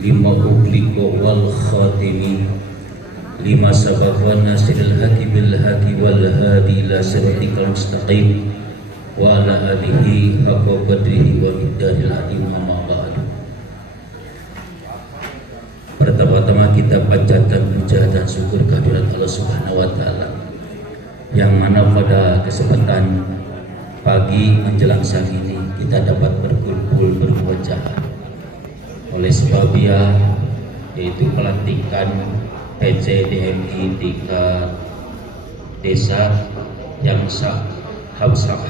lima ughliqa wal khatimi lima sabaqa nasiril haqi bil haqi wal hadi ila siratikal mustaqim wa ala alihi haqqa qadrihi wa miqdaril azim. Amma ba'du. Pertama-tama kita panjatkan puja dan syukur kehadirat Allah Subhanahu wa taala, yang mana pada kesempatan pagi menjelang siang ini kita dapat berkumpul berwajah oleh sebab dia, yaitu pelantikan PC DMI tingkat desa yang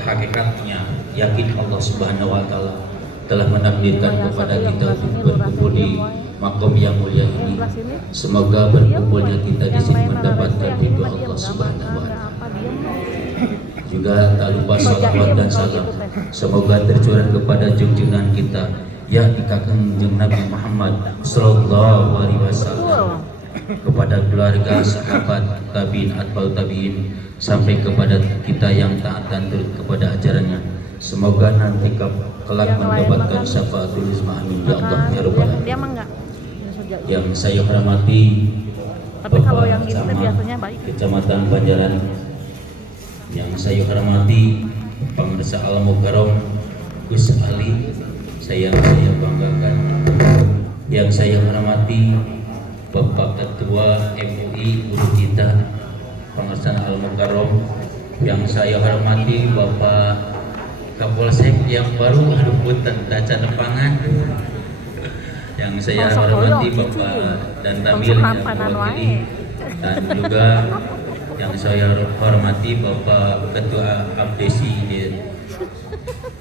hakikatnya yakin Allah Subhanahu wa taala telah menakdirkan kepada kita untuk berkumpul di makom yang mulia ini. Semoga berkumpulnya kita di sini mendapatkan ridho Allah Subhanahu wa taala. Juga tak lupa salawat dan salam semoga tercurah kepada junjungan kita, yakni Kanjeng Nabi Muhammad sallallahu alaihi wasallam, kepada keluarga, sahabat, tabiin, atba'ut tabiin, sampai kepada kita yang taat dan turut kepada ajarannya. Semoga nanti kelak mendapatkan syafaatul uzma, amin ya Allah ya rabbal alamin. Yang saya hormati Bapak Camat Kecamatan Banjaran, yang saya hormati Pengurus Al-Mukarram Gus Ali, saya banggakan. Yang saya hormati Bapak Ketua MUI guru kita Pengurus Al-Mukarram, yang saya hormati Bapak Kapolsek yang baru, aduh punten daca depangan, yang saya hormati Bapak dan Tamil yang mewakili, dan juga yang saya hormati Bapak Ketua Abdesi di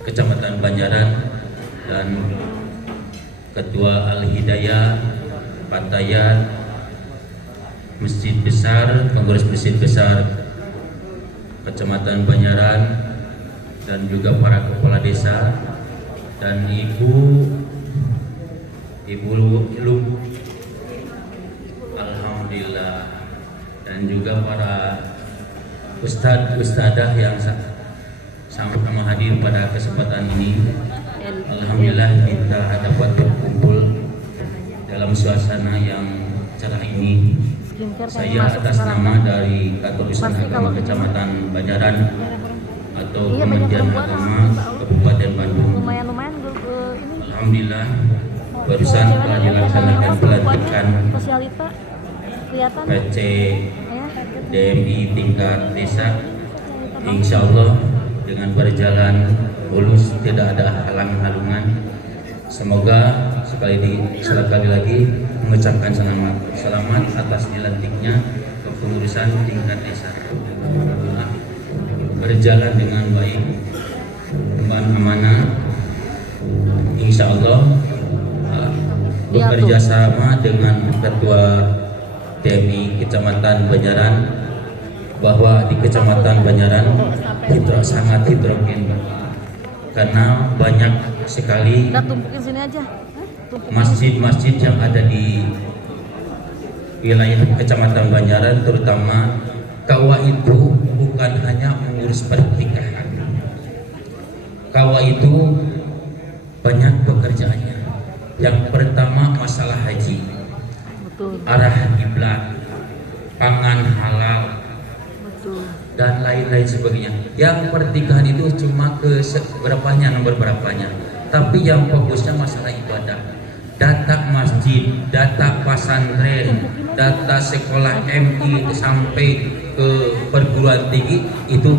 Kecamatan Banjaran dan Ketua Al-Hidayah Patayan, Masjid Besar, Pengurus Masjid Besar Kecamatan Banjaran, dan juga para kepala desa dan ibu Lu, alhamdulillah, dan juga para ustadz-ustadzah yang sama-sama hadir pada kesempatan ini. Alhamdulillah kita dapat berkumpul dalam suasana yang cerah ini. Saya atas nama dari Kantor Urusan Agama Kecamatan Banjaran atau Kementerian Agama Kabupaten Bandung, alhamdulillah barusan telah dilaksanakan pelantikan PC DMI tingkat desa. Insya Allah dengan berjalan mulus, tidak ada halang-halungan. Semoga sekali lagi mengucapkan selamat atas dilantiknya kepengurusan tingkat desa. Berjalan dengan baik, amanah, insya Allah. Bekerja sama dengan Ketua TMI Kecamatan Banjaran, bahwa di Kecamatan Banjaran sangat heterogen, karena banyak sekali masjid-masjid yang ada di wilayah Kecamatan Banjaran, terutama KUA itu bukan hanya mengurus pernikahan. KUA itu banyak pekerjaannya. Yang pertama masalah haji, arah kiblat, pangan halal, dan lain-lain sebagainya. Yang pernikahan itu cuma nomor berapanya, tapi yang fokusnya masalah ibadah. Data masjid, data pesantren, data sekolah MI sampai ke perguruan tinggi itu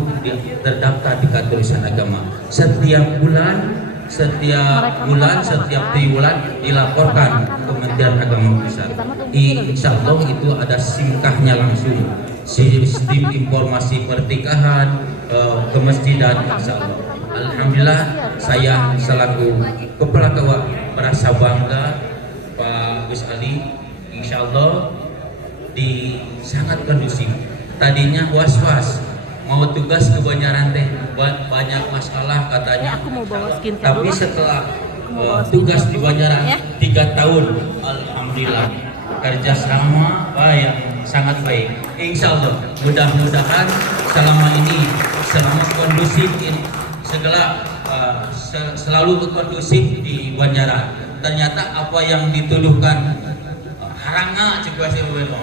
terdaftar di Kantor Urusan Agama. Setiap bulan, setiap triwulan dilaporkan Kementerian Agama Pusat. Insya Allah itu ada singkahnya langsung, sistem informasi pernikahan ke masjidan. Insya Allah. Alhamdulillah, saya selaku Kepala KUA merasa bangga Pak Gus Ali. Insya Allah sangat kondusif. Tadinya was-was mau tugas ke Banjaran teh, banyak masalah katanya. Tapi setelah tugas di Banjaran 3 tahun, alhamdulillah kerjasama yang sangat baik. Insya Allah mudah-mudahan selama ini kondusif, segala selalu kondusif di Banjaran. ternyata apa yang dituduhkan haranga cek bahasa Beno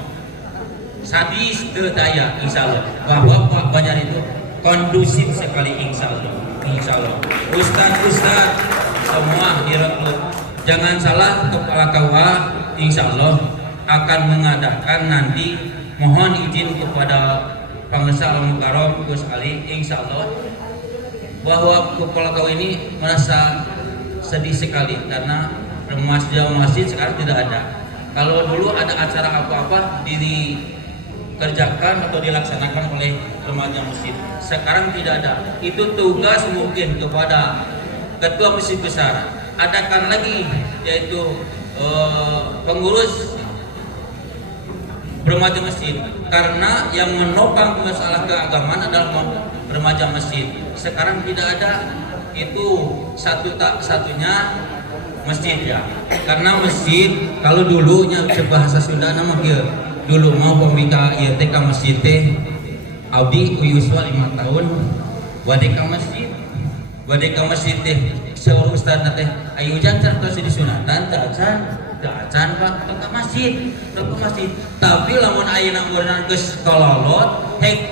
sadis terdaya insya Allah bahwa Pak Banjar itu kondusif sekali insya Allah Ustaz semua direkrut jangan salah kepala KUA insya Allah akan mengadakan nanti mohon izin kepada Pengusaha Al-Mukarram Gus Ali insya Allah bahwa kepala KUA ini merasa sedih sekali karena masjid sekarang tidak ada. Kalau dulu ada acara apa-apa dikerjakan atau dilaksanakan oleh remaja masjid, sekarang tidak ada. Itu tugas mungkin kepada ketua masjid besar, adakan lagi yaitu pengurus remaja masjid, karena yang menopang masalah keagamaan adalah remaja masjid. Sekarang tidak ada, itu satunya masjid ya, karena masjid kalau dulunya bahasa Sunda nama kia dulu mau pembika ya TK masjid teh Audi Uyuswa 5 tahun wadeka masjid teh seorang ustad teh ayo jangan terus di sunatan acan pak ke masjid tapi lamun ayeuna urang geus kololot hek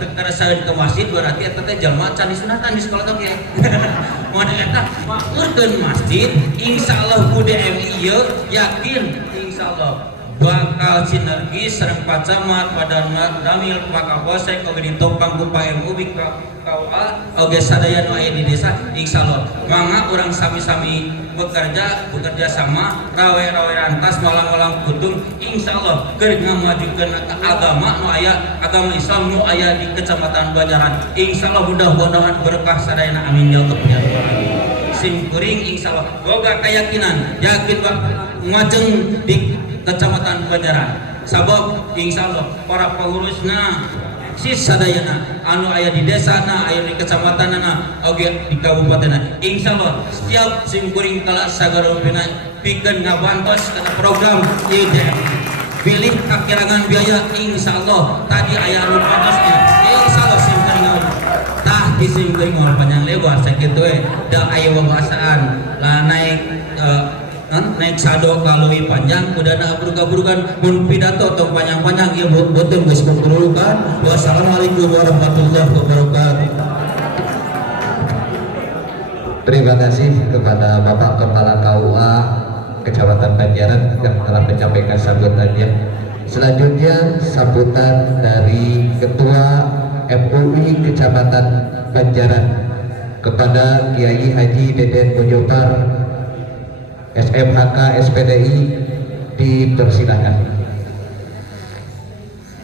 terkeresaeun ke masjid berarti eta teh jalma can disunatan di sekolah teh ya mun eta makurkeun masjid insyaallah UDM ieu yakin insyaallah bakal sinergis sareng Pak Camat Padan Damil Pak Kapolsek oge ditopang ku Pak MU KUA oge sadaya nu aya di desa insyaallah mangga urang sami-sami bekerja sama rawe-rawe rantas malang-malang kutung insyaallah keur ngamajukeun agama nu aya agama Islam nu aya di Kecamatan Banjaran insyaallah mudah-mudahan berkah sadayana amin ya rabbal alamin sim kuring insyaallah boga keyakinan yakin bakal ngajeng di Kecamatan Banjaran sabab insyaallah para pengurusna sis sadayana anu aya di desana aya di kecamatanana oge di kabupatenna insyaallah setiap simkuring kala sagarupina pikeun ngabantos kana program IDM pilih kakirangan biaya insyaallah tadi aya anu pangosnya insyaallah simkuring tah di simkuring panjang lebar sakitu da aya babasaan lah naik sado kalui panjang udah abruk-abrukan mun pidato tong panjang-panjang ieu boten geus kumpulkan. Wassalamualaikum warahmatullahi wabarakatuh. Terima kasih kepada Bapak Kepala KUA Kecamatan Banjaran yang telah menyampaikan sambutannya. Selanjutnya sambutan dari Ketua MUI Kecamatan Banjaran kepada Kiai Haji Deden Bojopar SMHK SPDI dipersilakan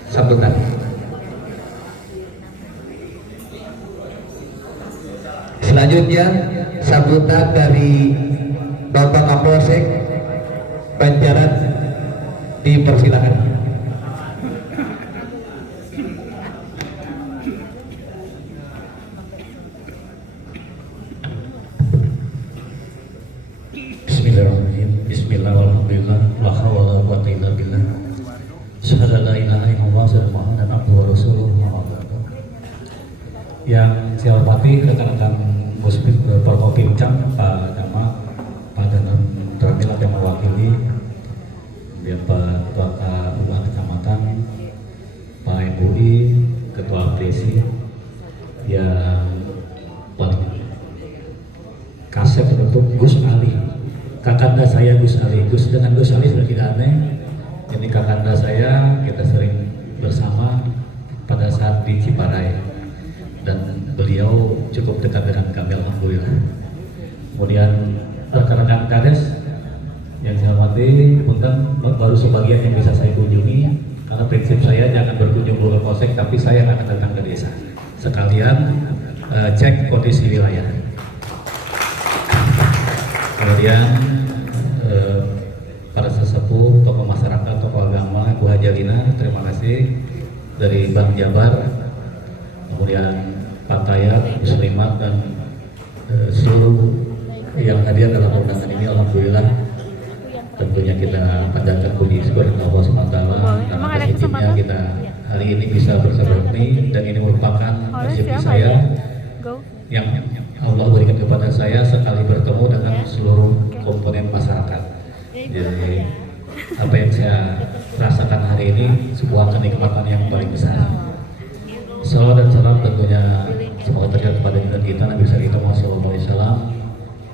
sambutan. Selanjutnya sambutan dari Bapak Kapolsek Banjaran dipersilakan. Bismillahirrahmanirrahim. La haula wa quwwata illa billah. Syahada la ilaha illallah dan abduhu wa rasuluh. Yang saya hormati rekan-rekan Muslim Forkopimcam, Pak Camat, Pak Danam Tramil yang mewakili, kemudian Pak Ketua KUA Kecamatan, Pak MUI, Ketua Presi, yang paling kasep untuk Gus Ali. Kakanda saya Gus Ali, dengan Gus Ali sudah tidak aneh. Ini kakanda saya, kita sering bersama pada saat di Ciparai dan beliau cukup dekat dengan kami alhamdulillah. Kemudian rekan-rekan kades yang saya hormati, punten baru sebagian yang bisa saya kunjungi karena prinsip saya jangan berkunjung ke polsek tapi saya akan datang ke desa sekalian cek kondisi wilayah. Kemudian para sesepuh, tokoh masyarakat, tokoh agama, Bu Hajalina, terima kasih dari Bank Jabar, kemudian Pak Tayat, Muslimat dan seluruh yang hadir dalam undangan ini, alhamdulillah. Tentunya kita panjatkan puji syukur Allah SWT karena positifnya kita hari ini bisa bersama ini, dan ini merupakan rezeki saya yang Allah berikan kepada saya sekali bertemu dengan seluruh komponen masyarakat. Jadi apa yang saya rasakan hari ini sebuah kenikmatan yang paling besar. Salawat dan salam tentunya semoga terjadi kepada kita Nabi kita Muhammad SAW,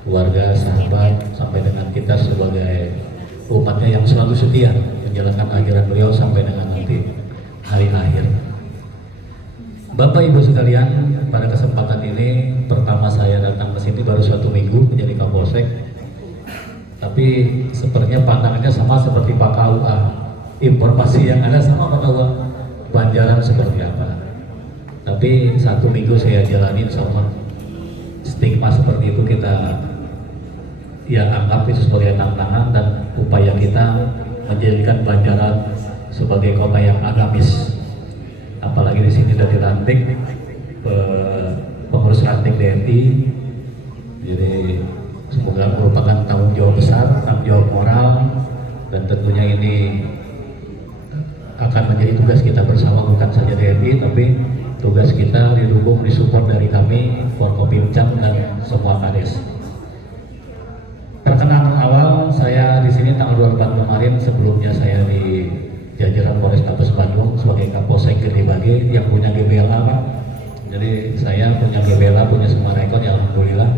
keluarga, sahabat, sampai dengan kita sebagai umatnya yang selalu setia menjalankan ajaran beliau sampai dengan nanti hari akhir. Bapak Ibu sekalian, pada kesempatan ini pertama saya datang ke sini baru 1 minggu menjadi Kapolsek, tapi sepertinya pandangannya sama seperti Pak KUA. Informasi yang ada sama Pak KUA, Banjaran seperti apa. Tapi 1 minggu saya jalanin sama stigma seperti itu kita ya anggap itu sebagai tantangan dan upaya kita menjadikan Banjaran sebagai kota yang agamis. Apalagi di sini sudah dilantik pengurus ranting DMI, jadi semoga merupakan tanggung jawab besar, tanggung jawab moral, dan tentunya ini akan menjadi tugas kita bersama, bukan saja DMI, tapi tugas kita didukung, disupport dari kami, Forkopimcam dan semua kades. Perkenalan awal saya di sini tanggal 24 kemarin, sebelumnya saya di jajaran Polrestabes Bandung sebagai Kapolsek Gede Bage yang punya GBLA Pak. Jadi saya punya GBLA, punya semua rekor ya alhamdulillah.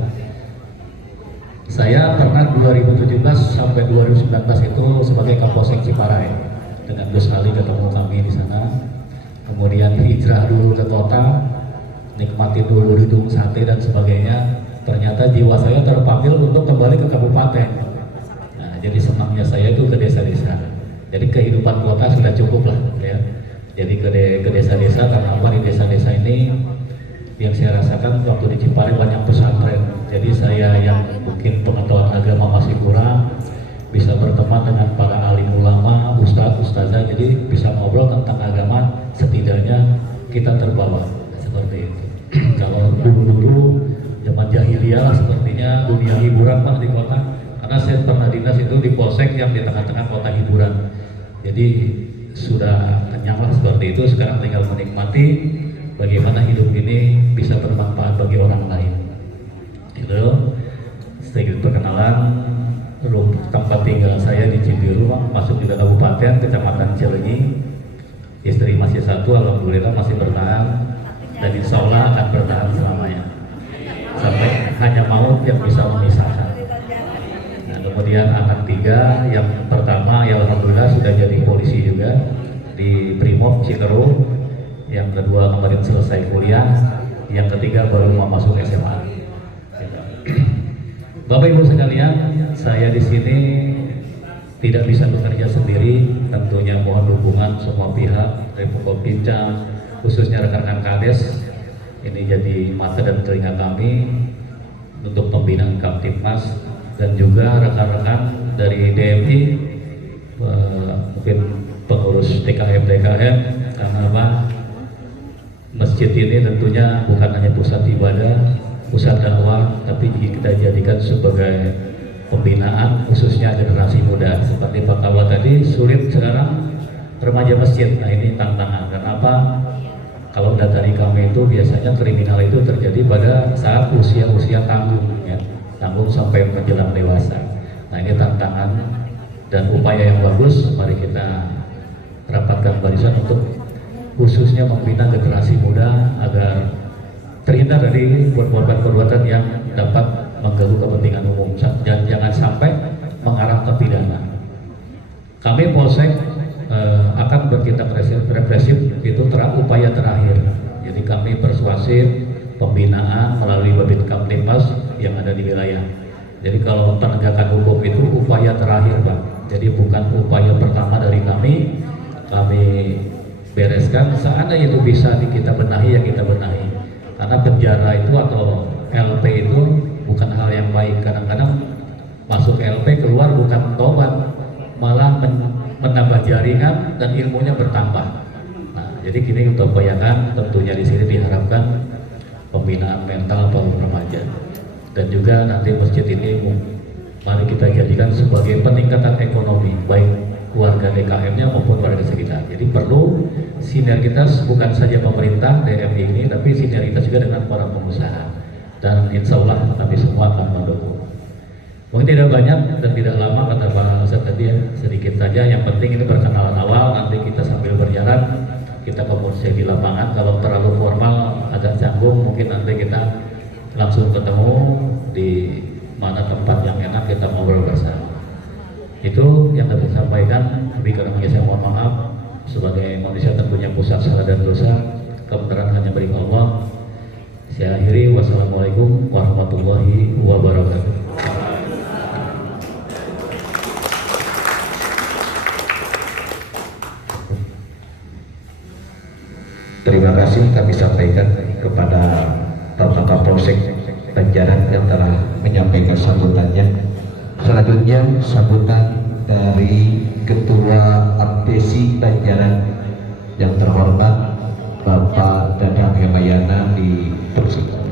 Saya pernah 2017 sampai 2019 itu sebagai Kapolsek Ciparai dengan Gus Ali, ketemu kami di sana. Kemudian hijrah dulu ke kota, nikmati dulu hidung sate dan sebagainya. Ternyata jiwa saya terpanggil untuk kembali ke kabupaten. Nah, jadi senangnya saya itu ke desa-desa. Jadi kehidupan kota sudah cukup lah ya. Jadi ke desa-desa, karena apa, di desa-desa ini yang saya rasakan waktu di Ciparai banyak pesantren. Jadi saya yang mungkin pengetahuan agama masih kurang, bisa berteman dengan para alim ulama, ustazah, jadi bisa ngobrol tentang agama, setidaknya kita terbawa seperti itu. Kalau dulu zaman jahiliyah lah sepertinya dunia hiburan Pak di kota, karena saya pernah dinas itu di Polsek yang di tengah-tengah kota hiburan. Jadi sudah kenyang lah seperti itu. Sekarang tinggal menikmati bagaimana hidup ini bisa bermanfaat bagi orang lain. Itu sedikit perkenalan. Tempat tinggal saya di Cibiru, masuk juga kabupaten, kecamatan Cileunyi. Istri masih 1, alhamdulillah masih bertahan, dan insya Allah akan bertahan selamanya sampai hanya maut yang bisa memisahkan. Kemudian anak 3, yang pertama ya alhamdulillah sudah jadi polisi juga di Brimob Citeruh, yang kedua kemarin selesai kuliah, yang ketiga baru mau masuk SMA. Bapak Ibu sekalian, saya di sini tidak bisa bekerja sendiri, tentunya mohon dukungan semua pihak, dari Forkopimcam, khususnya rekan-rekan Kades. Ini jadi mata dan telinga kami untuk pembinaan Kamtipmas, dan juga rekan-rekan dari DMI, mungkin pengurus TKM, karena apa, masjid ini tentunya bukan hanya pusat ibadah, pusat dakwah, tapi kita jadikan sebagai pembinaan khususnya generasi muda. Seperti Pak Kawa tadi, sulit sekarang remaja masjid. Nah ini tantangan, karena apa, kalau data dari kami itu biasanya kriminal itu terjadi pada saat usia-usia tanggung ya, tanggung sampai menjelang dewasa. Nah ini tantangan dan upaya yang bagus. Mari kita rapatkan barisan untuk khususnya membina generasi muda agar terhindar dari perbuatan-perbuatan yang dapat mengganggu kepentingan umum dan jangan sampai mengarah ke pidana. Kami Polsek akan bertindak represif, itu upaya terakhir. Jadi kami persuasif, pembinaan melalui Babin Kamtipmas yang ada di wilayah. Jadi kalau penegakan hukum itu upaya terakhir Pak. Jadi bukan upaya pertama dari kami bereskan. Seandainya itu bisa kita benahi, ya kita benahi. Karena penjara itu atau LP itu bukan hal yang baik. Kadang-kadang masuk LP keluar bukan tobat, malah menambah jaringan dan ilmunya bertambah. Nah, jadi kini kita upayakan, tentunya di sini diharapkan pembinaan mental para remaja, dan juga nanti masjid ini mari kita jadikan sebagai peningkatan ekonomi baik warga DKM-nya maupun warga sekitar. Jadi perlu sinergitas bukan saja pemerintah DMI ini, tapi sinergitas juga dengan para pengusaha, dan insya Allah kami semua akan mendukung. Mungkin tidak banyak dan tidak lama kata Pak Ustadz tadi ya, sedikit saja. Yang penting ini perkenalan awal, nanti kita sambil berjalan kita komunikasi di lapangan. Kalau terlalu formal agak canggung, mungkin nanti kita langsung ketemu di mana tempat yang enak kita ngobrol bersama. Itu yang dapat saya sampaikan. Lebih kurangnya saya mohon maaf. Sebagai manusia tentunya pusat salah dan dosa, kebenaran hanya milik Allah. Saya akhiri, wassalamualaikum warahmatullahi wabarakatuh. Terima kasih kami sampaikan kepada Bapak Kapolsek Banjaran yang telah menyampaikan sambutannya. Selanjutnya sambutan dari Ketua Abdesi Banjaran yang terhormat Bapak Dadang Hemayana dipersilakan.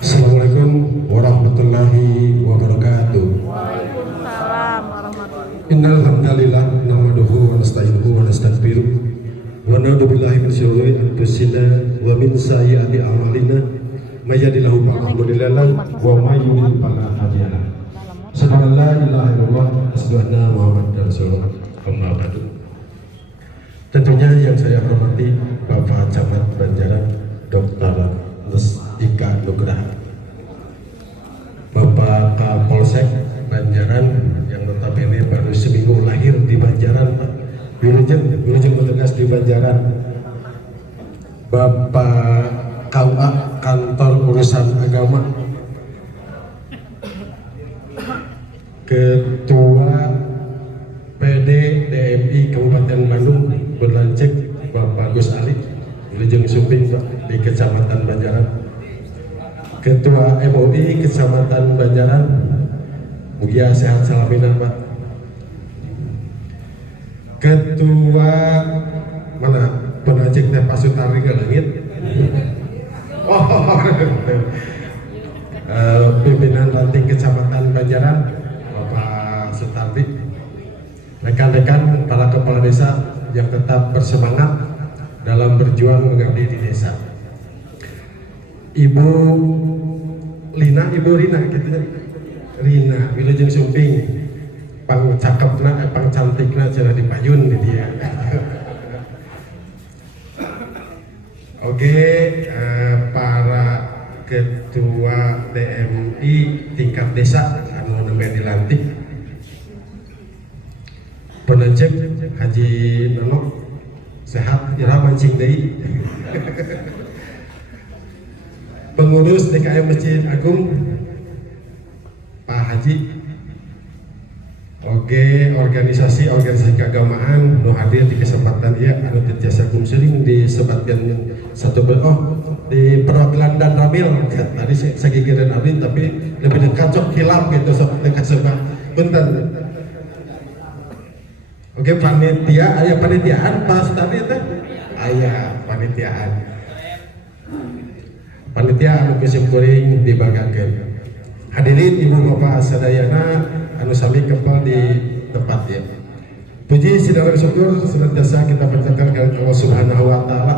Assalamualaikum warahmatullahi wabarakatuh. Waalaikumsalam warahmatullahi wabarakatuh. Innal hamdalillah nahmaduhu wa nasta'inuhu wa nastaghfiruh wa na'udzu billahi min syururi anfusina wa min sayyiati a'malina may yahdihillahu fala mudilla lahu wa may yudlil fala hadiya lahu. Asyhadu an la ilaha illallah wa asyhadu anna Muhammadar rasulullah. Amma ba'du. Tentunya yang saya hormati Bapak Camat Banjaran Dr. Ika Nugraha, Bapak Kapolsek Banjaran yang notabene baru seminggu lahir di Banjaran, Pak. Wilujeng bertugas di Banjaran. Bapak KUA Kantor Urusan Agama, Ketua PD DMI Kabupaten Bandung berlancik Bapak Gus Ali, Wilujeng Sumping, Pak, di Kecamatan Banjaran. Ketua MUI Kecamatan Banjaran, Mugia sehat salamina, Pak. Ketua mana penajik teh Pasutari ke langit. Oh, pimpinan ranting Kecamatan Banjaran, Bapak Sutardi. Rekan-rekan para kepala desa yang tetap bersemangat dalam berjuang mengabdi di desa. Ibu Rina gitu ya. Rina, Wilujeng Sumping, pang cakepna, pang cantikna cenah dipayun gitu ya. Oke, para ketua DMI tingkat desa anu nembe dilantik. Penajek Haji Nonok sehat ira mancing deui. Pengurus DKM Masjid Agung Pak Haji, oke, organisasi keagamaan nu hadir di kesempatan ieu anu teu tiasa sering disebatkan di perwakilan dan Ramil tadi sagigireun abdi tapi lebih dekat cok hilap gitu sok teu kasebat punten. Oke, panitia aya panitiaan pas tadi teh aya panitiaan. Panitia anu kisim kuring dibagakeun. Hadirin ibu bapak sadayana anu sami kempel di tempat ya. Puji sidang syukur senantiasa kita panjatkan kepada Allah Subhanahu wa taala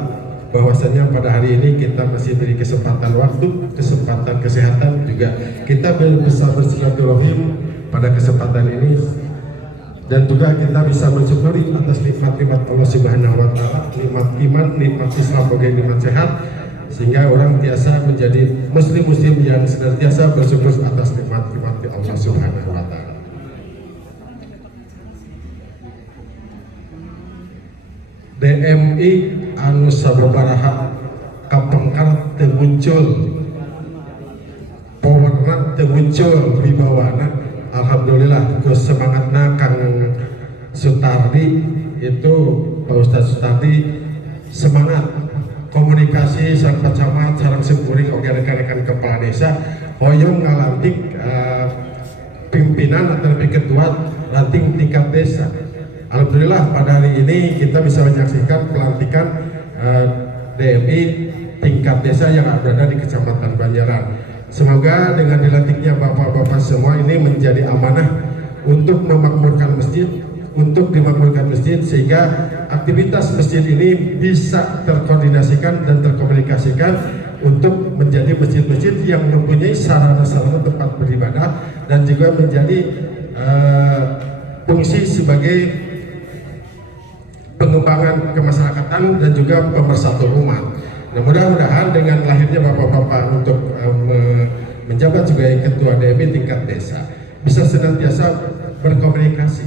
bahwasanya pada hari ini kita masih diberi kesempatan waktu, kesempatan kesehatan, juga kita bisa bersilaturahim pada kesempatan ini, dan juga kita bisa bersyukuri atas nikmat-nikmat Allah Subhanahu wa taala, nikmat iman, nikmat Islam, sebagai nikmat sehat, sehingga orang biasa menjadi muslim yang senantiasa bersyukur atas nikmat-nikmat Allah Subhanahu wa taala. DMI anu sababaraha kapengkar teu muncul, powerna teu muncul, wibawana. Alhamdulillah ku semangatna Kang Sutardi itu, Pak Ustadz Sutardi semangat komunikasi sareng camat sareng sekuring oge rekan-rekan kepala desa hoyong ngalantik pimpinan atau lebih ketua ranting tingkat desa. Alhamdulillah pada hari ini kita bisa menyaksikan pelantikan DMI tingkat desa yang berada di Kecamatan Banjaran. Semoga dengan dilantiknya bapak-bapak semua ini menjadi amanah untuk memakmurkan masjid, untuk dimakmurkan masjid, sehingga aktivitas masjid ini bisa terkoordinasikan dan terkomunikasikan untuk menjadi masjid-masjid yang mempunyai sarana-sarana tempat beribadah dan juga menjadi fungsi sebagai pengembangan kemasyarakatan dan juga pemersatu umat. Nah, mudah-mudahan dengan lahirnya bapak-bapak untuk menjabat sebagai ketua DMI tingkat desa bisa senantiasa berkoordinasi,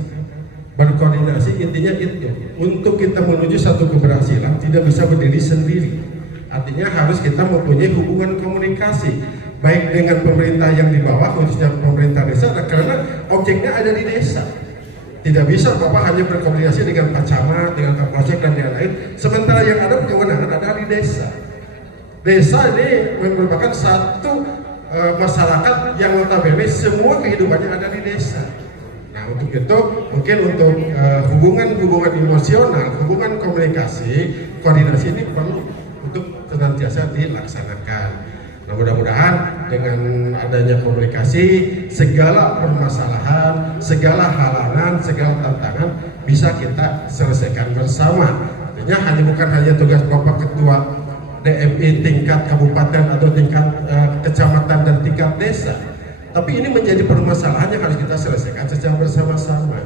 intinya itu untuk kita menuju satu keberhasilan tidak bisa berdiri sendiri. Artinya harus kita mempunyai hubungan komunikasi baik dengan pemerintah yang di bawah, khususnya pemerintah desa, karena objeknya ada di desa. Tidak bisa bapak hanya berkomunikasi dengan Pak Camat, dengan Kapolsek dan yang lain, sementara yang ada kewenangan ada di desa. Desa ini merupakan satu masyarakat yang notabene semua kehidupannya ada di desa. Nah, untuk itu mungkin untuk hubungan emosional, hubungan komunikasi, koordinasi ini perlu untuk senantiasa dilaksanakan. Nah, mudah-mudahan dengan adanya komunikasi, segala permasalahan, segala halangan, segala tantangan bisa kita selesaikan bersama. Artinya bukan hanya tugas Bapak Ketua DMI tingkat kabupaten atau tingkat kecamatan dan tingkat desa, tapi ini menjadi permasalahan yang harus kita selesaikan secara bersama-sama.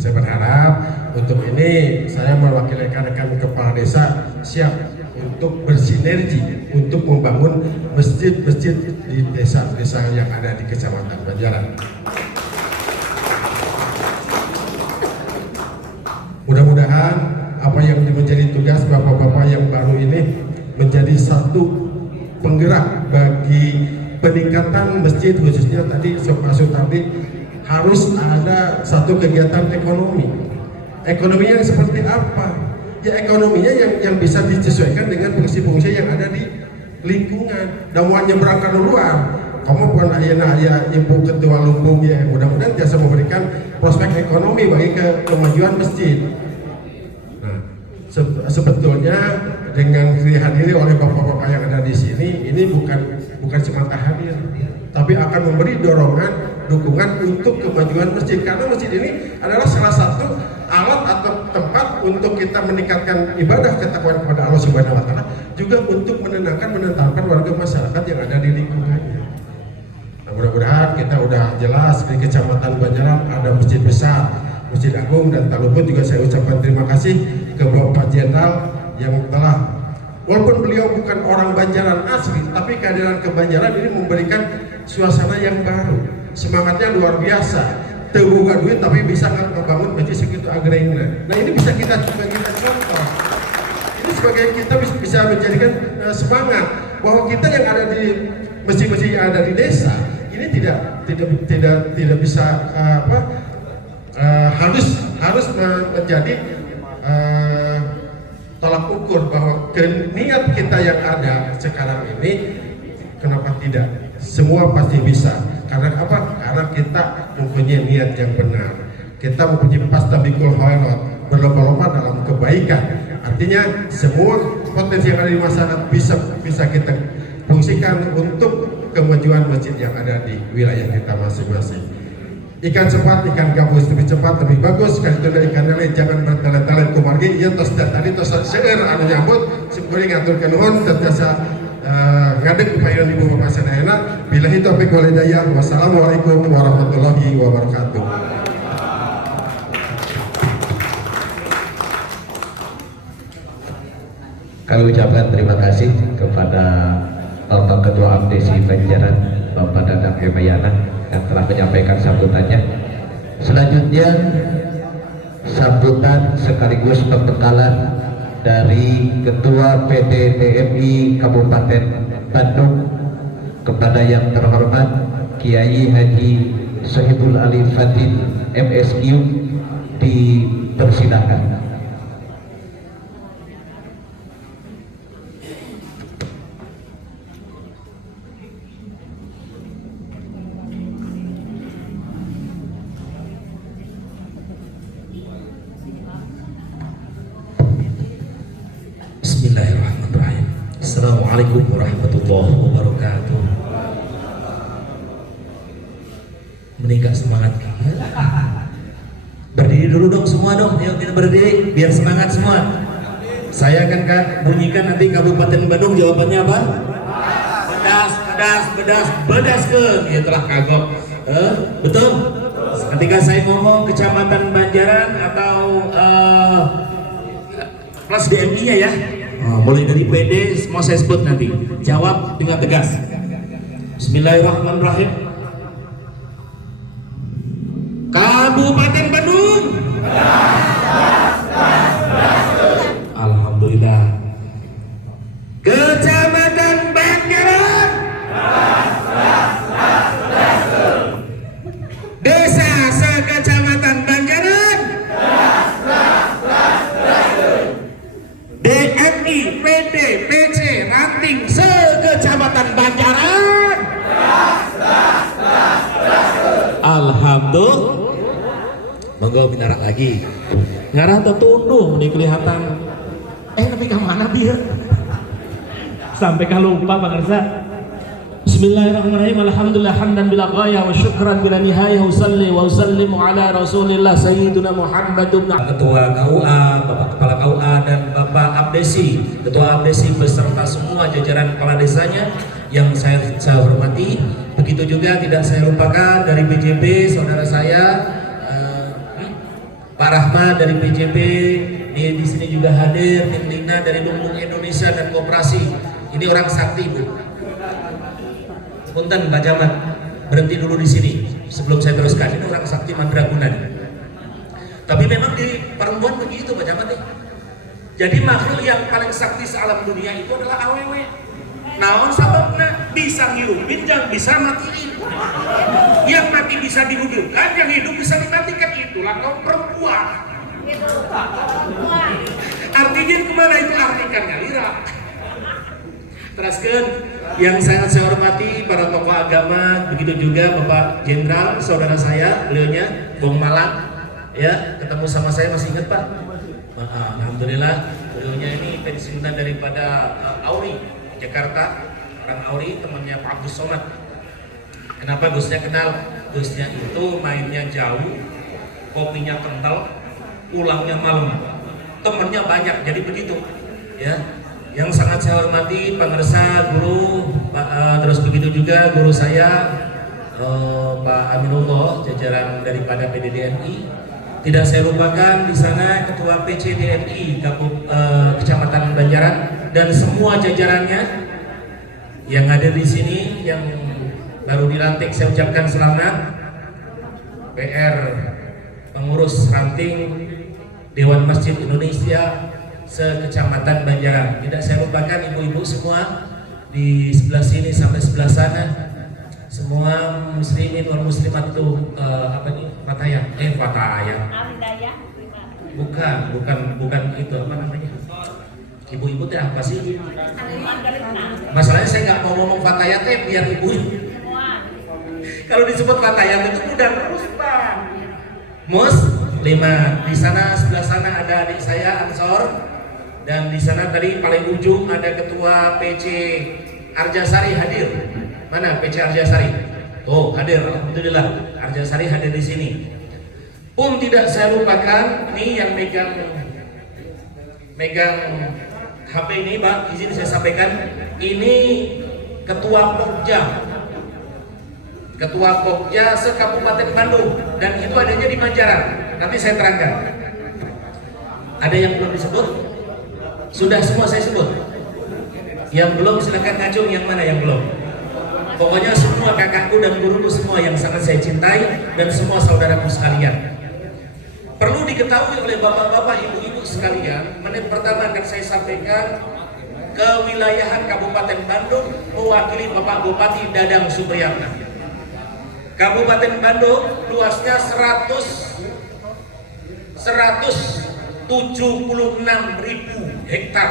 Saya berharap untuk ini saya mewakili rekan-rekan kepala desa siap untuk bersinergi untuk membangun masjid-masjid di desa-desa yang ada di Kecamatan Banjaran. Mudah-mudahan apa yang menjadi tugas bapak-bapak yang baru ini menjadi satu penggerak bagi peningkatan masjid, khususnya tadi Pak Sutardi, harus ada satu kegiatan ekonomi. Ekonominya seperti apa? Ya ekonominya yang bisa disesuaikan dengan fungsi-fungsi yang ada di lingkungan. Dan mau nyebrang luar, kamu bukan ayah ibu ketua lumbung ya, mudah-mudahan biasa memberikan prospek ekonomi bagi kemajuan masjid. Nah, sebetulnya dengan dihadiri oleh bapak-bapak yang ada di sini, ini bukan semata hadir, tapi akan memberi dorongan, dukungan untuk kemajuan masjid, karena masjid ini adalah salah satu alat atau tempat untuk kita meningkatkan ibadah ketakwaan kepada Allah Subhanahu wa Ta'ala, juga untuk menenangkan warga masyarakat yang ada di lingkungannya. Nah, mudah-mudahan kita udah jelas di Kecamatan Banjaran ada masjid besar, Masjid Agung, dan tak luput juga saya ucapkan terima kasih ke Bapak Jenderal yang telah, walaupun beliau bukan orang Banjaran asli, tapi kehadiran ke Banjaran ini memberikan suasana yang baru, semangatnya luar biasa. Terbuka duit tapi bisa membangun masjid segitu agrengnya. Nah, ini bisa kita contoh. Ini sebagai kita bisa menjadikan semangat bahwa kita yang ada di masjid-masjid yang ada di desa ini tidak bisa harus menjadi tolak ukur bahwa niat kita yang ada sekarang ini, kenapa tidak? Semua pasti bisa. Karena apa? Karena kita mempunyai niat yang benar. Kita mempunyai pastabikul khairat, berlomba-lomba dalam kebaikan. Artinya semua potensi yang ada di masyarakat bisa kita fungsikan untuk kemajuan masjid yang ada di wilayah kita masing-masing. Ikan cepat, ikan gabus lebih cepat, lebih bagus. Kalau itu ikan lele jangan bertele-tele kumargi. Ya tos tadi tos seger anu nyambut, seperti ngatur kenuhun terbiasa. Ngadeg kepahiran ibu bapak sadayana. Billahi taufiq wal hidayah. Wassalamualaikum warahmatullahi wabarakatuh. Kami ucapkan terima kasih kepada Bapak Ketua Abdesi Banjaran, Bapak Dadang Emayana, yang telah menyampaikan sambutannya. Selanjutnya sambutan sekaligus pembekalan dari Ketua PT DMI Kabupaten Bandung kepada yang terhormat Kiai Haji Sohibul Ali Fadil MSQ, dipersilakan. Bismillahirrahmanirrahim. Assalamualaikum Assalamualaikum warahmatullahi wabarakatuh. Meningkat semangat. Berdiri dulu dong semua dong. Yuk kita berdiri biar semangat semua. Saya akan bunyikan nanti Kabupaten Bandung jawabannya apa? Bedas ke. Ya telah kagok. Betul? Ketika saya ngomong Kecamatan Banjaran atau plus DMI-nya ya. Mulai dari PD mau saya sebut nanti. Jawab dengan tegas. Bismillahirrahmanirrahim. Kabupaten Bandung. Alhamdulillah. Kecamatan Banjaran. Desa sekecamatan Banjaran. DMI, PD, PC, ranting sekecamatan Banjaran. Alhamdulillah. Monggo binarak lagi. Ngarah tertundung nih kelihatan. Tapi kemana biar? Sampai lupa Pak Ngersa. Bismillahirrahmanirrahim. Alhamdulillah hamdan bila ghayah wa syukran bila nihayah. Usalli wa usallimu ala Rasulillah Sayyiduna Muhammad ibn Ketua KUA, Bapak Kepala KUA dan Bapak Abdesi, Ketua Abdesi beserta semua jajaran kepala desanya yang saya hormati. Begitu juga tidak saya lupakan dari BJB saudara saya Pak Rahmat dari BJB, di sini juga hadir tim Lina dari Lumbung Indonesia dan Koperasi. Ini orang sakti Bu. Punten Pak Jamat, berhenti dulu di sini sebelum saya teruskan. Ini orang sakti Mandraguna. Tapi memang di perempuan begitu Pak Jamat nih. Jadi makhluk yang paling sakti sealam dunia itu adalah awewe. Naon sababna bisa ngirupin, yang bisa matiin. Yang mati bisa dihidupkan, yang hidup bisa dimatikan. Itulah kaum perempuan. Artinya kemana itu artikan ngalira. Teruskan yang sangat saya hormati para tokoh agama, begitu juga Bapak Jenderal saudara saya, beliaunya Bong Malang, ya ketemu sama saya masih ingat Pak. Alhamdulillah beliaunya ini pensiunan daripada Auri Jakarta, orang Auri temannya Pak Agus Somad. Kenapa Gusnya kenal? Gusnya itu mainnya jauh, kopinya kental, pulangnya malam, temennya banyak, jadi begitu ya. Yang sangat saya hormati Pak Ngersa, guru terus begitu juga guru saya Pak Aminullah, jajaran daripada PDDMI. Tidak saya lupakan di sana Ketua PC DMI Kecamatan Banjaran dan semua jajarannya yang ada di sini yang baru dilantik. Saya ucapkan selamat. PR pengurus ranting Dewan Masjid Indonesia sekecamatan Banjaran. Tidak saya lupakan ibu-ibu semua di sebelah sini sampai sebelah sana, semua muslimin wal muslimat itu Fatayah. Bukan itu apa namanya? Ibu-ibu teh apa sih? Masalahnya saya nggak mau ngomong Fatayah teh biar ibu. Kalau disebut Fatayah itu mudah terus Pak. Muslimat. Di sana sebelah sana ada adik saya Ansor. Dan di sana tadi paling ujung ada Ketua PC Arjasari hadir. Mana PC Arjasari? Oh hadir, alhamdulillah. Arjasari hadir di sini. Tidak saya lupakan, ini yang megang HP ini, Pak. Izin saya sampaikan, ini Ketua Pokja se-Kabupaten Bandung, dan itu adanya di Banjaran. Nanti saya terangkan. Ada yang belum disebut? Sudah semua saya sebut. Yang belum silakan ngacung, yang mana yang belum? Pokoknya semua kakakku dan guruku semua yang sangat saya cintai dan semua saudaraku sekalian. Perlu diketahui oleh bapak-bapak, ibu-ibu sekalian, menit pertama akan saya sampaikan kewilayahan Kabupaten Bandung mewakili Bapak Bupati Dadang Supriyatna. Kabupaten Bandung luasnya 176.000 hektar.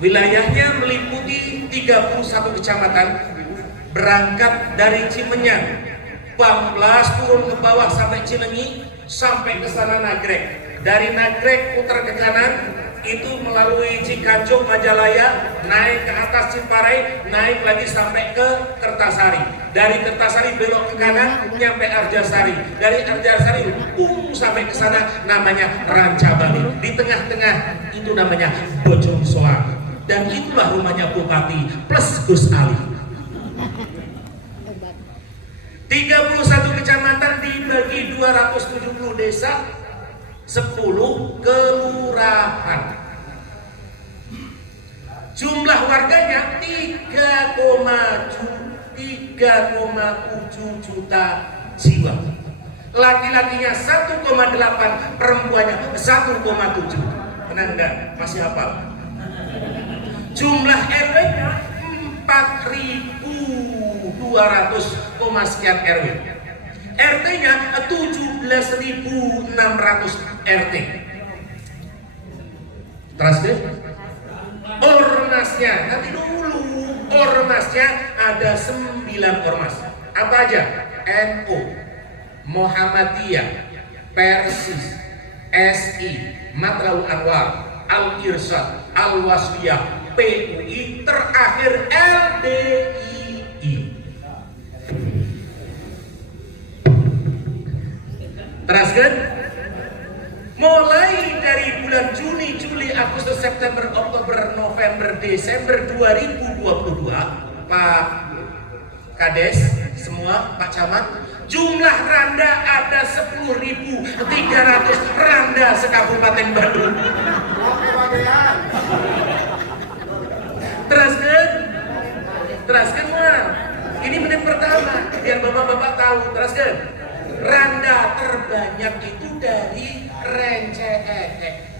Wilayahnya meliputi 31 kecamatan, berangkat dari Cimenyang, Banglas turun ke bawah sampai Cilenyi, sampai ke sana Nagrek. Dari Nagrek putar ke kanan itu melalui Cikacung, Majalaya, naik ke atas Ciparai, naik lagi sampai ke Kertasari. Dari Kertasari belok ke kanan, nyampe Arjasari. Dari Arjasari sampai ke sana namanya Rancabali. Di tengah-tengah itu namanya Bojong Soang. Dan itulah rumahnya Bupati plus Gus Ali. 31 kecamatan dibagi 270 desa, 10 kelurahan. Jumlah warganya 3,7 juta jiwa. Laki-lakinya 1,8, perempuannya 1,7. Benar enggak? Masih hafal? Jumlah RW-nya 4.200, sekian RW. RT-nya 17.600 RT. Terus deh. Ormasnya, nanti dulu. Ormasnya ada 9 ormas. Apa aja? NU, Muhammadiyah, Persis, SI, Matraul Anwar, Al-Irsyad, Al-Waswiyah, PUI, terakhir LDII. Teraskan? Mulai dari bulan Juni, Juli, Agustus, September, Oktober, November, Desember 2022, Pak Kades, semua Pak Camat, jumlah randa ada 10.300 randa sekabupaten Bandung. Teraskan mal. Ini menit pertama biar bapak-bapak tahu. Teraskan. Randa terbanyak itu dari Renceek.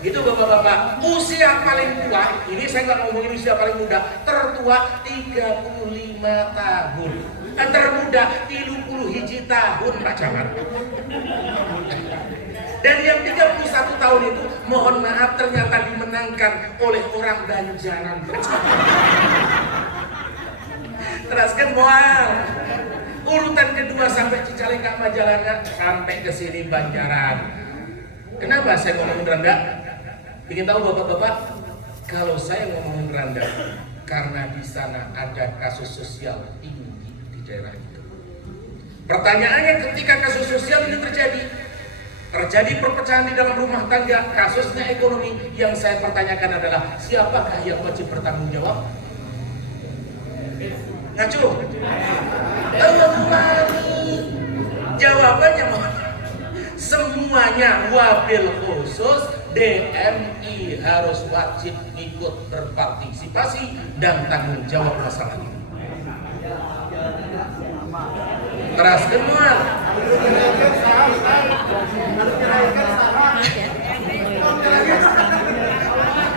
Itu bapak-bapak. Usia paling tua, ini saya nggak ngomongin usia paling muda, tertua 35 tahun. Termuda 31 tahun Pak Camat. Dan yang 31 tahun itu, mohon maaf, ternyata dimenangkan oleh orang Banjaran. Teraskan mual. Urutan kedua sampai Cicalengka, Majalengka, sampai ke sini Banjaran. Kenapa saya ngomongin randa? Ingin tahu bapak-bapak? Kalau saya ngomongin randa, karena di sana ada kasus sosial tinggi di daerah itu. Pertanyaannya, ketika kasus sosial ini terjadi perpecahan di dalam rumah tangga, kasusnya ekonomi, yang saya pertanyakan adalah siapakah yang wajib bertanggung jawab? Ngacu? Jawabannya semuanya wabil khusus DMI harus wajib ikut berpartisipasi dan tanggung jawab masalah ini. Keras semua.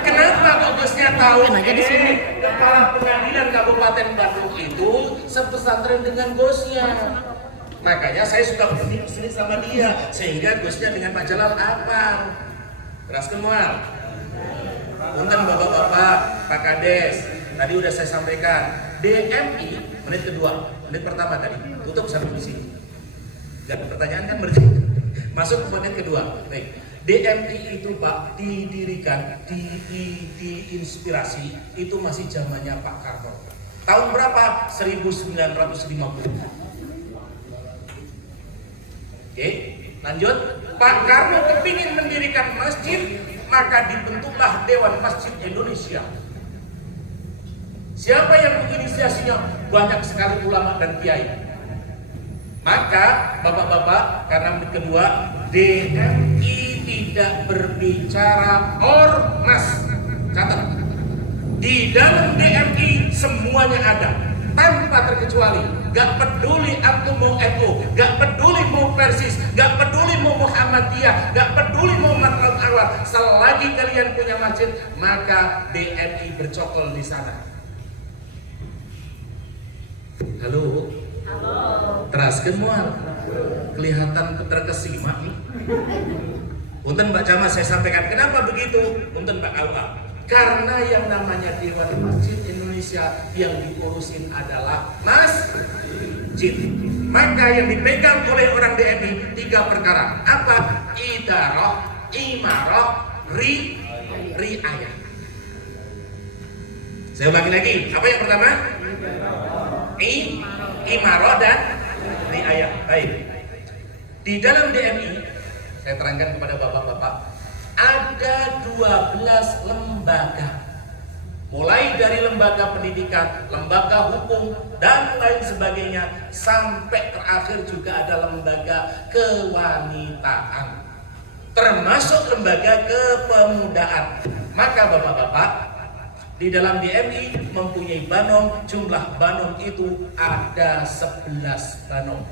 Kenapa Bosnya tahu? Kepala Pengadilan Kabupaten Bandung itu sepesantren dengan bosnya. Makanya saya suka berdiri sini sama dia, sehingga bosnya dengan Pak Jalal apa? Keras semua. Punten bapak-bapak, Pak Kades, tadi udah saya sampaikan. DMI menit kedua, menit pertama tadi tutup sampai di sini. Dan pertanyaan kan berarti masuk ke menit kedua. Baik. DMI itu Pak didirikan, diinspirasi itu masih zamannya Pak Karno. Tahun berapa? 1950. Oke, lanjut. Pak Karno kepingin mendirikan masjid, maka dibentuklah Dewan Masjid Indonesia. Siapa yang menginisiasinya? Banyak sekali ulama dan kiai. Maka bapak-bapak, karena menit kedua, DMI tidak berbicara ormas. Catat. Di dalam DMI semuanya ada, tanpa terkecuali. Gak peduli antum mau NU, gak peduli mau Persis, gak peduli mau Muhammadiyah, gak peduli mau Matraul Anwar. Selagi kalian punya masjid, maka DMI bercokol di sana. Halo. Halo. Teraskan mual. Kelihatan terkesima nih. Punten Pak Camat saya sampaikan kenapa begitu. Punten Pak Alwa. Karena yang namanya Dewan Masjid Indonesia Indonesia yang diurusin adalah masjid. Maka yang dipegang oleh orang DMI 3 perkara. Apa? Idarah, imarah, riayah. Saya ulangi lagi. Apa yang pertama? Imarah dan riayah. Baik. Di dalam DMI, saya terangkan kepada bapak-bapak, ada 12 lembaga. Mulai dari lembaga pendidikan, lembaga hukum, dan lain sebagainya, sampai terakhir juga ada lembaga kewanitaan, termasuk lembaga kepemudaan. Maka bapak-bapak, di dalam DMI mempunyai banom, jumlah banom itu ada 11 banom.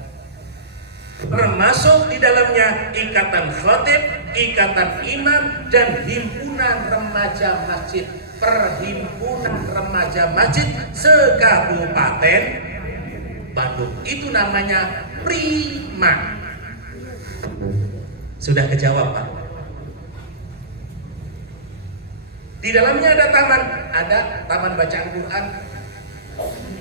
Termasuk di dalamnya ikatan khatib, ikatan imam, dan himpunan remaja masjid. Perhimpunan remaja masjid se-Kabupaten Bandung. Itu namanya Prima. Sudah kejawab, Pak? Di dalamnya ada taman bacaan Quran.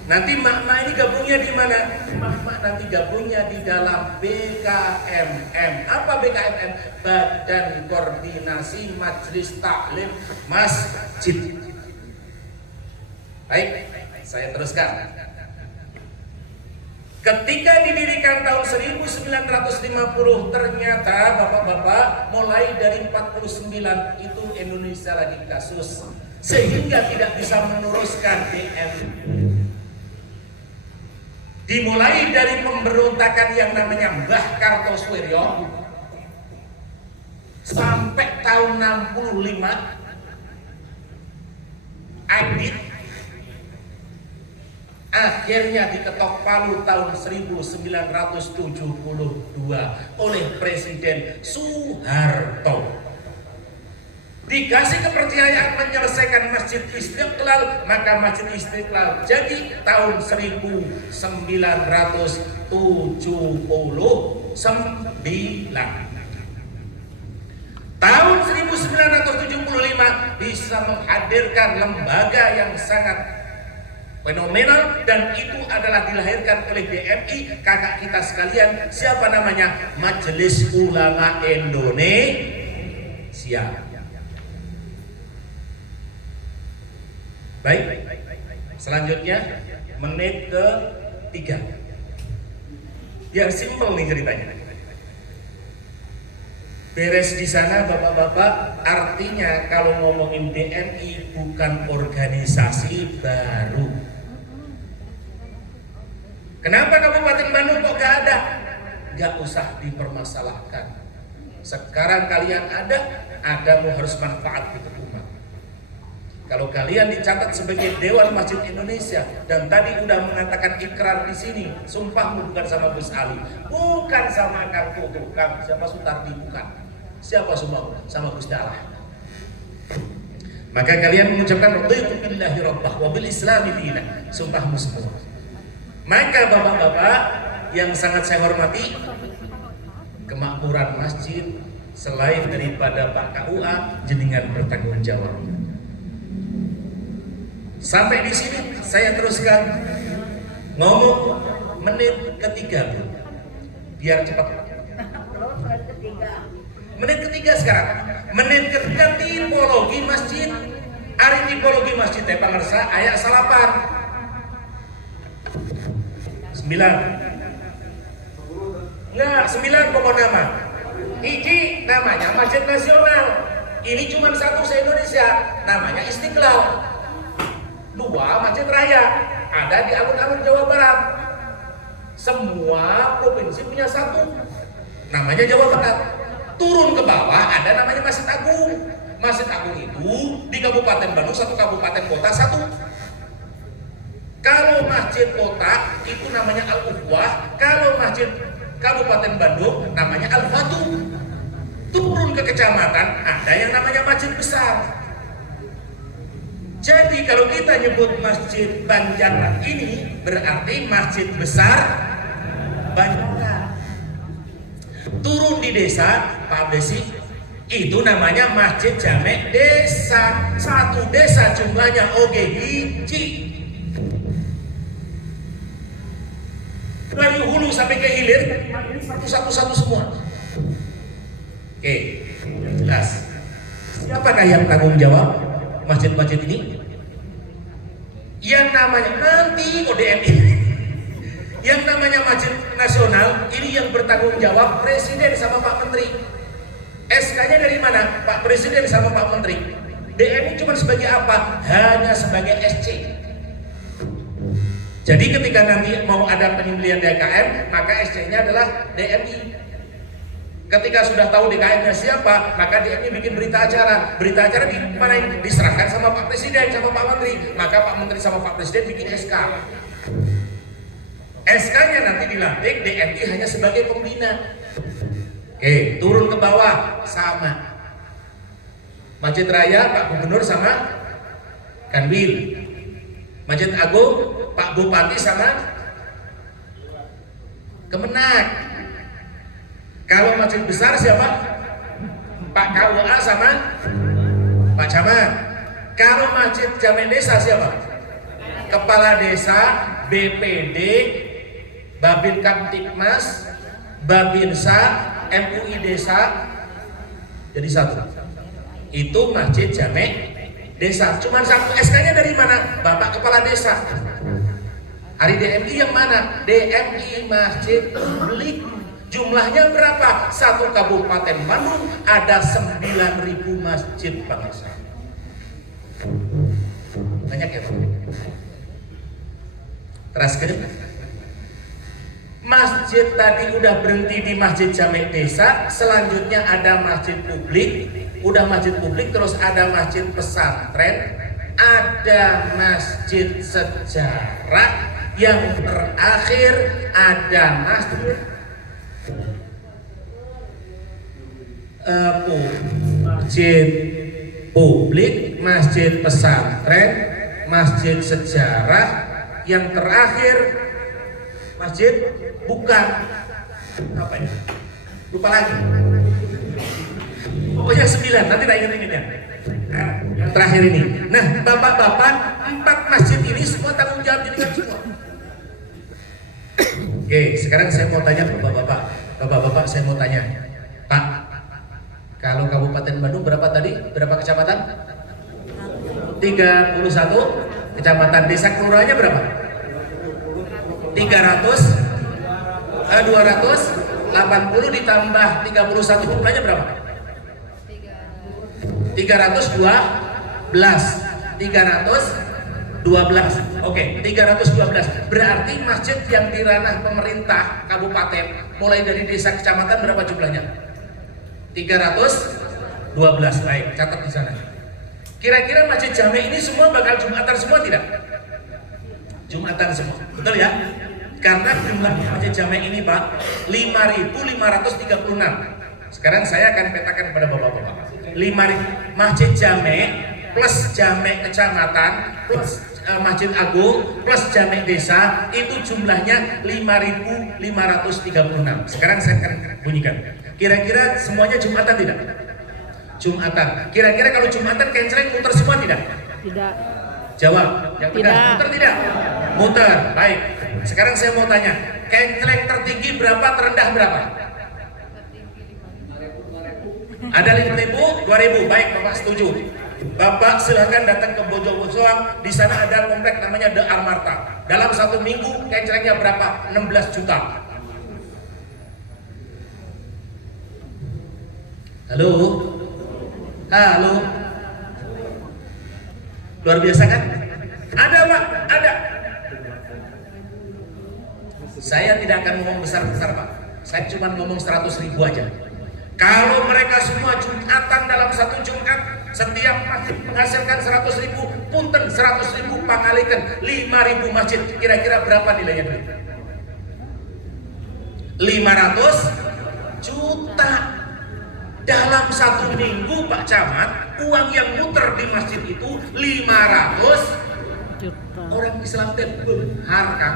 Nanti mak-mak ini gabungnya di mana? Mak-mak nanti gabungnya di dalam BKMM. Apa BKMM? Badan Koordinasi Majelis Taklim Masjid. Baik, saya teruskan. Ketika didirikan tahun 1950, ternyata bapak-bapak mulai dari 49 itu Indonesia lagi kasus, sehingga tidak bisa meneruskan DMI. Dimulai dari pemberontakan yang namanya Mbah Kartosuwiryo sampai tahun 65, Adit akhirnya diketok palu tahun 1972 oleh Presiden Soeharto. Dikasih kepercayaan menyelesaikan Masjid Istiqlal, maka Masjid Istiqlal jadi tahun 1979. Tahun 1975 bisa menghadirkan lembaga yang sangat fenomenal, dan itu adalah dilahirkan oleh DMI, kakak kita sekalian. Siapa namanya? Majelis Ulama Indonesia. Baik, selanjutnya menit ke-3. Biar simpel nih ceritanya. Beres di sana bapak-bapak, artinya kalau ngomongin DMI bukan organisasi baru. Kenapa Kabupaten Bandung kok gak ada? Gak usah dipermasalahkan. Sekarang kalian ada mau harus manfaat untuk umat. Kalau kalian dicatat sebagai Dewan Masjid Indonesia, dan tadi udah mengatakan ikrar di sini, sumpahmu bukan sama Gus Ali, bukan sama Kang Tutu, siapa Sutardi, bukan. Siapa semua? Sama Gus Dara. Maka kalian mengucapkan raditu billahi rabbah wa bil islami dina, sumpahmu semua. Maka bapak-bapak yang sangat saya hormati, kemakmuran masjid selain daripada Pak KUA, jenengan bertanggung jawab. Sampai di sini saya teruskan ngomong menit ke-3, biar cepat. Menit ke-3 sekarang. Menit ke-3 tipologi masjid. Ari tipologi masjid teh pangersa aya salapan. 9. Enggak, 9 pokok nama. Hiji namanya Masjid Nasional. Ini cuma satu se-Indonesia, namanya Istiqlal. 2 Masjid Raya, ada di alun-alun Jawa Barat. Semua provinsi punya satu, namanya Jawa Barat. Turun ke bawah ada namanya Masjid Agung. Masjid Agung itu di Kabupaten Bandung, satu kabupaten kota satu. Kalau masjid kota itu namanya Al-Ukhwah, kalau masjid Kabupaten Bandung namanya Al-Fatu. Turun ke kecamatan ada yang namanya masjid besar. Jadi kalau kita nyebut Masjid Banjaran ini berarti masjid besar Banjaran. Turun di desa, Pak Besi, itu namanya Masjid Jamek Desa. Satu desa jumlahnya oge hiji. Dari hulu sampai ke hilir, satu-satu semua. Oke, jelas. Siapakah yang tanggung jawab masjid-masjid ini? Yang namanya nanti ODMI. Yang namanya Masjid Nasional ini yang bertanggung jawab Presiden sama Pak Menteri. SK-nya dari mana? Pak Presiden sama Pak Menteri. DMI cuma sebagai apa? Hanya sebagai SC. Jadi ketika nanti mau ada penyembelihan DKM, maka SC-nya adalah DMI. Ketika sudah tahu DKM-nya siapa, maka DMI bikin berita acara. Berita acara di mana? Diserahkan sama Pak Presiden sama Pak Menteri. Maka Pak Menteri sama Pak Presiden bikin SK. SK-nya nanti dilantik, DMI hanya sebagai pembina. Oke, turun ke bawah sama. Masjid Raya Pak Gubernur sama Kanwil. Masjid Agung Pak Bupati sama Kemenak. Kalau masjid besar siapa? Pak KUA sama Pak Camat. Kalau masjid Jamek Desa siapa? Kepala Desa, BPD, Babin Kamtipmas, Babinsa, MUI Desa, jadi satu. Itu Masjid Jamek Desa. Cuman satu. SK-nya dari mana? Bapak Kepala Desa. Hari DMI yang mana? DMI Masjid Publik. Jumlahnya berapa? Satu Kabupaten Bandung ada 9.000 masjid bangsa. Banyak ya Pak? Teruskan. Masjid tadi udah berhenti di Masjid Jamek Desa, selanjutnya ada masjid publik, udah masjid publik terus ada masjid pesantren, ada masjid sejarah, yang terakhir ada masjid publik, masjid pesantren, masjid sejarah, yang terakhir masjid bukan apa ya? Lupa lagi. Pokoknya 9, nanti tak ingat-ingatnya. Nah, yang terakhir ini. Nah, bapak-bapak, 4 masjid ini semua tanggung jawab jenengan semua. Oke, sekarang saya mau tanya ke bapak-bapak. Bapak-bapak saya mau tanya. Pak, kalau Kabupaten Bandung berapa tadi? Berapa kecamatan? 31 kecamatan. Desa kelurahannya berapa? 280 ditambah 31 jumlahnya berapa? 312. Oke, 312. Berarti masjid yang di ranah pemerintah kabupaten mulai dari desa kecamatan berapa jumlahnya? 312. Baik, catat di sana. Kira-kira masjid Jamek ini semua bakal Jumatan semua tidak? Jumatan semua. Betul ya? Karena jumlah masjid Jamek ini Pak 5.536. Sekarang saya akan petakan kepada bapak-bapak. 5.000 masjid Jamek plus Jamek kecamatan plus Masjid Agung plus Jamek Desa itu jumlahnya 5.536. Sekarang saya akan bunyikan. Kira-kira semuanya Jumatan tidak? Jumatan. Kira-kira kalau Jumatan kencereng muter semua tidak? Tidak. Jawab. Yang Tidak. Muter tidak? Muter. Baik. Sekarang saya mau tanya, kencereng tertinggi berapa, terendah berapa? Ada 5.000, 2.000. Baik, Bapak setuju. Bapak silahkan datang ke Bojong-Bojong. Di sana ada komplek namanya The Armarta. Dalam 1 minggu kencerengnya berapa? 16 juta. Halo? Halo? Luar biasa kan? Ada Pak, ada. Saya tidak akan ngomong besar-besar Pak. Saya cuma ngomong 100.000 aja. Kalau mereka semua Jumatan dalam 1 Jumat, setiap masjid menghasilkan 100.000, punten 100.000 pangalikan 5.000 masjid. Kira-kira berapa nilainya duit? 500 juta. Dalam 1 minggu Pak Camat, uang yang muter di masjid itu 500 Juta. orang Islam harka.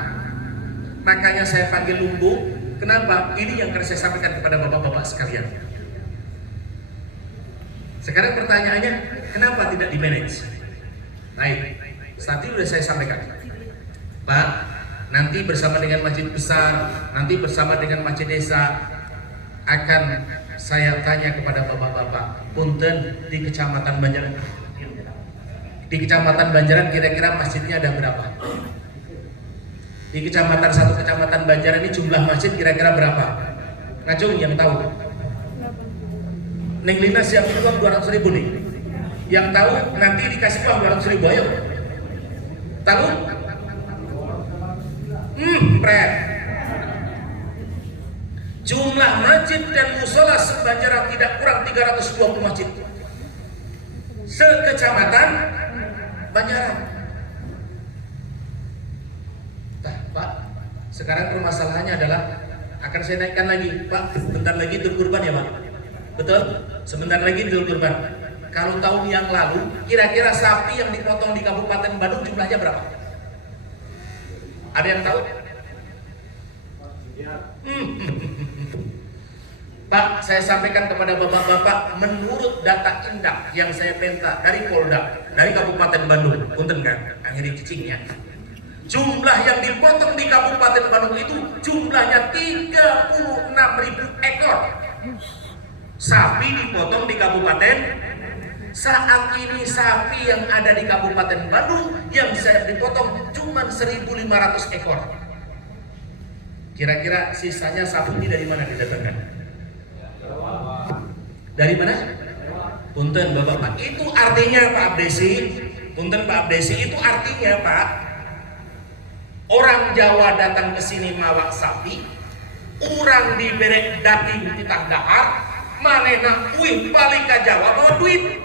Makanya saya panggil lumbung. Kenapa? Ini yang harus saya sampaikan kepada bapak-bapak sekalian. Sekarang pertanyaannya, kenapa tidak di manage? Baik, tadi sudah saya sampaikan. Pak, nanti bersama dengan masjid besar, nanti bersama dengan masjid desa akan saya tanya kepada bapak-bapak, punten di Kecamatan Banjaran. Di Kecamatan Banjaran kira-kira masjidnya ada berapa? Di satu kecamatan Banjaran ini jumlah masjid kira-kira berapa? Ngacung yang tahu. Neng Lina siapin uang 200.000 nih. Yang tahu nanti dikasih uang 200.000, ayo. Tahu? Pret. Jumlah masjid dan musola se-Banjaran tidak kurang 320 masjid. Sekecamatan Banjaran. Nah, Pak, sekarang permasalahannya adalah akan saya naikkan lagi, Pak. Bentar lagi Idul Kurban ya, Pak. Betul? Sebentar lagi Idul Kurban. Kalau tahun yang lalu, kira-kira sapi yang dipotong di Kabupaten Bandung jumlahnya berapa? Ada yang tahu? Pak, saya sampaikan kepada bapak-bapak, menurut data indak yang saya minta dari Polda, dari Kabupaten Bandung, punten kan, akhirnya cicingnya. Jumlah yang dipotong di Kabupaten Bandung itu jumlahnya 36.000 ekor. Sapi dipotong di kabupaten. Saat ini sapi yang ada di Kabupaten Bandung yang saya dipotong cuma 1.500 ekor. Kira-kira sisanya sapi ini dari mana didatangkan? Dari mana? Punten Bapak. Itu artinya Pak Abdesi, punten Pak Abdesi, itu artinya Pak, orang Jawa datang ke sini mawak sapi, orang diberi daging titah dahar, manena uih balik ke Jawa bawa duit.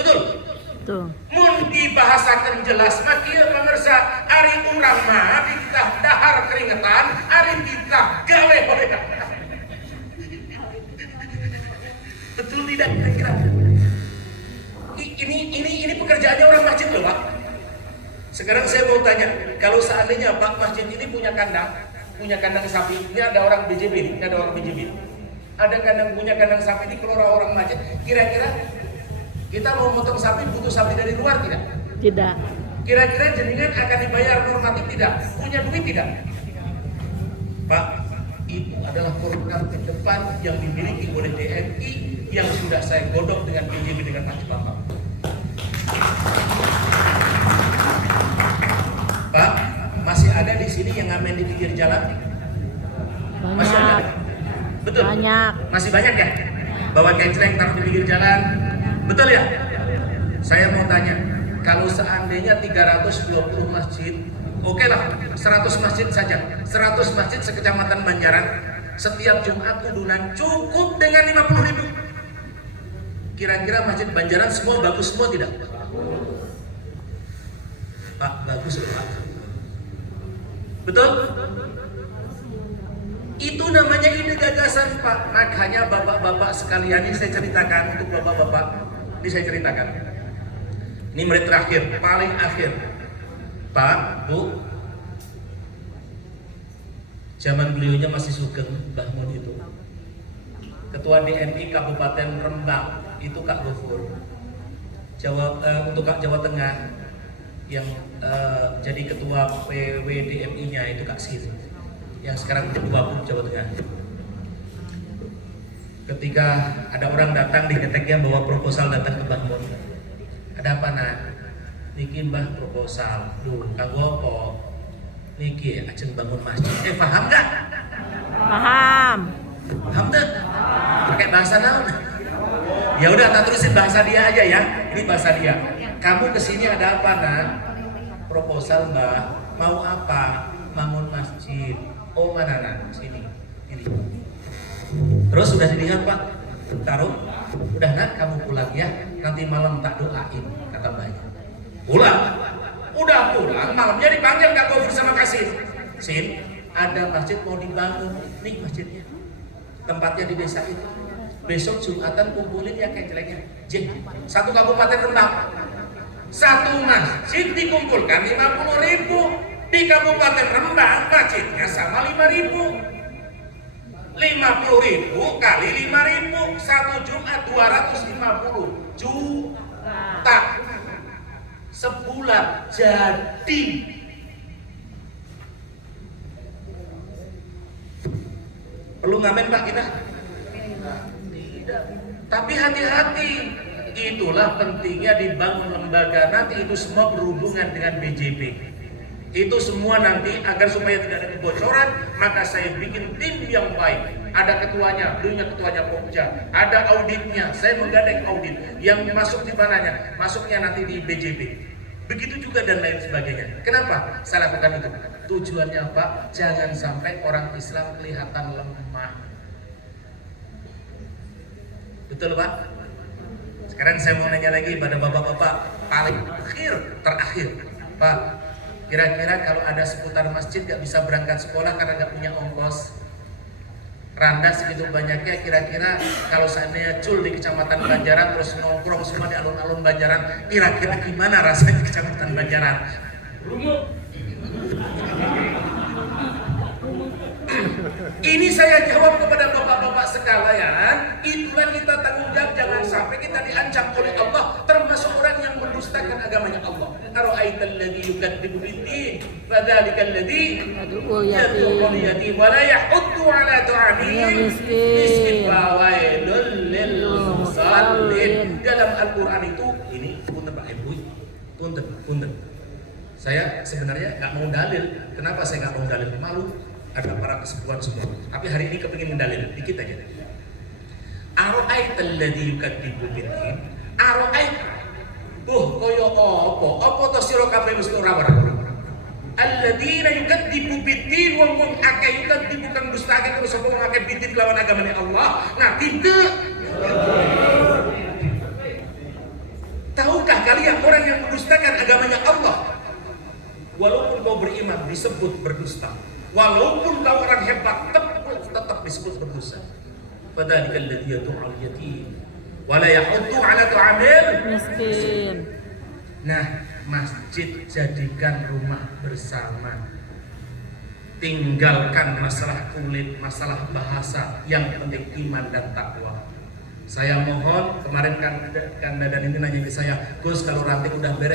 Betul? Tuh. Mun dibahasakan jelas makia mengersa ari urang mah dititah dahar keringetan, ari dititah gawe mereka. Betul tidak kira-kira? Ini pekerjaannya orang masjid loh, Pak. Sekarang saya mau tanya, kalau seandainya Pak masjid ini punya kandang sapi, ini ada orang BJB, ini ada orang BJB. Ada punya kandang sapi di keluar orang masjid, kira-kira kita mau potong sapi butuh sapi dari luar tidak? Tidak. Kira-kira jenengan akan dibayar normatif tidak? Punya duit tidak? Pak, itu adalah program ke depan yang dimiliki oleh DMI yang sudah saya godok dengan PJB dengan Mas Bapak. Pak, masih ada di sini yang ngamen di pinggir jalan? Masih ada? Banyak. Betul? Banyak. Masih banyak ya? Bawa kencreng taruh di pinggir jalan? Betul ya? Saya mau tanya, kalau seandainya 320 masjid, oke lah, 100 masjid saja. 100 masjid sekecamatan Banjaran, setiap Jumat kudunan cukup dengan 50.000. Kira-kira masjid Banjaran semua bagus semua tidak? Pak, bagus Pak. Betul? Itu namanya ide gagasan Pak. Makanya bapak-bapak sekalian ini saya ceritakan untuk bapak-bapak. Ini saya ceritakan. Ini menit terakhir, paling akhir. Pak, Bu, zaman beliaunya masih Sugeng, Mbah Mun itu. Ketua DMI Kabupaten Rembang itu Kak Gofur. Untuk Kak Jawa Tengah yang jadi ketua PWDMI-nya itu Kak Sir, yang sekarang ketua PUM Jawa Tengah. Ketika ada orang datang di keteknya bawa proposal datang ke Mbah Mun. Ada apa nak? Niki Mbah proposal. Duh, kanggo apa? Niki ajeng bangun masjid. Paham nggak? Paham. Paham tuh? Pakai bahasa naon? Ya udah, tak terusin bahasa dia aja ya. Ini bahasa dia. Kamu kesini ada apa nak? Proposal Mbah. Mau apa? Bangun masjid. Oh mana nak? Sini. Ini. Terus sudah dilihat Pak, taruh, udah nak kamu pulang ya, nanti malam tak doain, kata Mbahnya. Pulang, udah pulang, malamnya dipanggil Kak Gofur sama Kasih. Sin, ada masjid mau dibangun, nih masjidnya, tempatnya di desa itu. Besok Jumatan kumpulin ya kecelengnya, satu kabupaten Rembang, satu masjid dikumpulkan 50.000 di kabupaten Rembang, masjidnya sama 5.000. 50.000 kali 5.000, satu Jumat 250 juta. Sebulan jadi. Perlu ngamen Pak kita? Tidak. Tapi hati-hati. Itulah pentingnya dibangun lembaga. Nanti itu semua berhubungan dengan BJP. Itu semua nanti agar supaya tidak ada kebocoran, maka saya bikin tim yang baik. Ada ketuanya, dulunya ketuanya Pokja, ada auditnya, saya menggandeng audit. Yang masuk di mananya? Masuknya nanti di BJP. Begitu juga dan lain sebagainya. Kenapa saya lakukan itu? Tujuannya Pak, jangan sampai orang Islam kelihatan lemah. Betul Pak? Sekarang saya mau nanya lagi pada bapak-bapak paling terakhir Pak, kira-kira kalau ada seputar masjid gak bisa berangkat sekolah karena gak punya ongkos, randa segitu banyaknya, kira-kira kalau seandainya cul di Kecamatan Banjaran terus nongkrong semua di alun-alun Banjaran, kira-kira gimana rasanya di Kecamatan Banjaran? Ini saya jawab kepada bapak-bapak sekalian, itulah kita tanggung jawab, jangan sampai kita diancam oleh Allah termasuk orang yang mendustakan agamanya Allah. Ara'aital ladzi yukadzibu bid-din fadzalikal ladzi yad'ul yatim wa la yahuddu 'ala ta'amil miskin wa wailul lil musallin. Dalam Al-Qur'an itu ini punten Pak Ibu, punten. Saya sebenarnya nggak mau dalil. Kenapa saya nggak mau dalil? Malu. Ada para kesepuhan semua. Tapi hari ini kepingin mendalil dikit aja. Ara'aital ladzi yukadzibu bid-din. Ara'ait. Koyo apa to sira kabeh mesti ora weruh. Alladzina yukadzibu bid-din wong akeh yukadzibu kang dustake terus sapa wong akeh bid-din kelawan agamane Allah. Nah, tidak. Tahukah kalian orang yang mendustakan agamanya Allah? Walaupun kau beriman disebut berdusta. Walaupun kau orang hebat tetap disebut berdosa. Fadzalikal ladzi yad'ul yatim wa la yahuddu 'ala ta'amil Miskin. Nah, masjid jadikan rumah bersama. Tinggalkan masalah kulit, masalah bahasa, yang penting iman dan takwa. Saya mohon, kemarin kan Dadan ini nanya ke saya, Gus kalau ranting udah beres